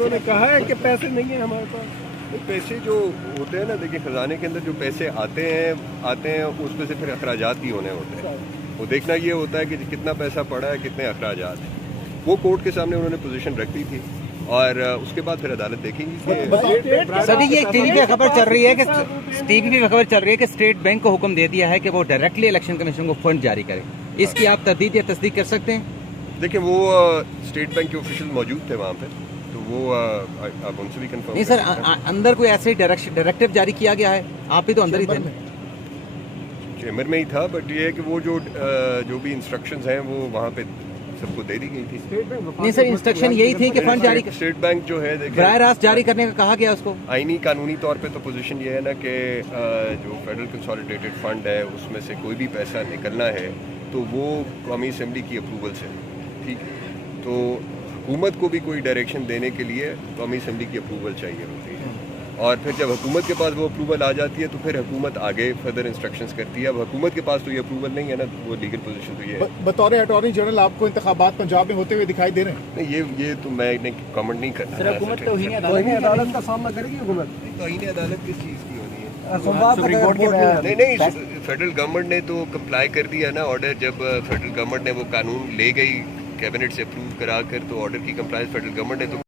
انہوں نے کہا ہے کہ پیسے نہیں ہیں ہمارے پاس. پیسے جو ہوتے ہیں نا, دیکھیں خزانے کے اندر جو پیسے آتے ہیں اس میں سے پھر اخراجات بھی ہونے ہوتے ہیں. وہ دیکھنا یہ ہوتا ہے کہ کتنا پیسہ پڑا ہے, کتنے اخراجات ہیں. وہ کورٹ کے سامنے انہوں نے پوزیشن رکھ دی تھی, اور اس کے بعد پھر عدالت دیکھیں گی کہ سر یہ ٹی وی پہ خبر چل رہی ہے کہ اسٹیٹ بینک کو حکم دے دیا ہے کہ وہ ڈائریکٹلی الیکشن کمیشن کو فنڈ جاری کرے. اس کی آپ تردید یا تصدیق کر سکتے ہیں؟ دیکھیں وہ اسٹیٹ بینک کے آفیشیل موجود تھے وہاں پہ, تو وہ آپ ان سے بھی کنفرم. نہیں سر, اندر کوئی ایسے ہی ڈائریکٹو جاری کیا گیا ہے؟ آپ بھی تو اندر ہی تھے. چیمبر میں ہی تھا, بٹ یہ ہے کہ وہ جو بھی انسٹرکشنز ہیں وہ وہاں پہ سب کو دے دی گئی تھی. نہیں سر, انسٹرکشن یہی تھی کہ فنڈ جاری اسٹیٹ بینک جو ہے براہ راست جاری کرنے کا کہا گیا اس کو. آئینی قانونی طور پہ تو پوزیشن یہ ہے نا کہ جو فیڈرل کنسالیڈیٹڈ فنڈ ہے اس میں سے کوئی بھی پیسہ نکلنا ہے تو وہ قومی اسمبلی کی اپروول سے. ٹھیک ہے, تو حکومت کو بھی کوئی ڈائریکشن دینے کے لیے قومی اسمبلی کی اپروول چاہیے ہوتی ہے, اور پھر جب حکومت کے پاس وہ اپروول آ جاتی ہے تو پھر حکومت آگے فردر انسٹرکشنز کرتی ہے. اب حکومت کے پاس تو یہ اپروول نہیں ہے نا, وہ لیگل پوزیشن تو یہ ہے. بطور اٹارنی جنرل آپ کو انتخابات پنجاب میں ہوتے ہوئے دکھائی دے رہے ہیں؟ نہیں, یہ تو میں کامنٹ نہیں کرنا. سر حکومت توہین عدالت کا سامنا کرے گی حکومت. توہین عدالت کس چیز کی ہونی ہے؟ سپریم کورٹ کے نہیں, فیڈرل گورنمنٹ نے تو کمپلائی کر دیا نا آرڈر. جب فیڈرل گورنمنٹ نے وہ قانون لے گئی کیبنٹ سے اپروو کرا کر, تو آرڈر کی کمپلائنس فیڈرل گورنمنٹ نے تو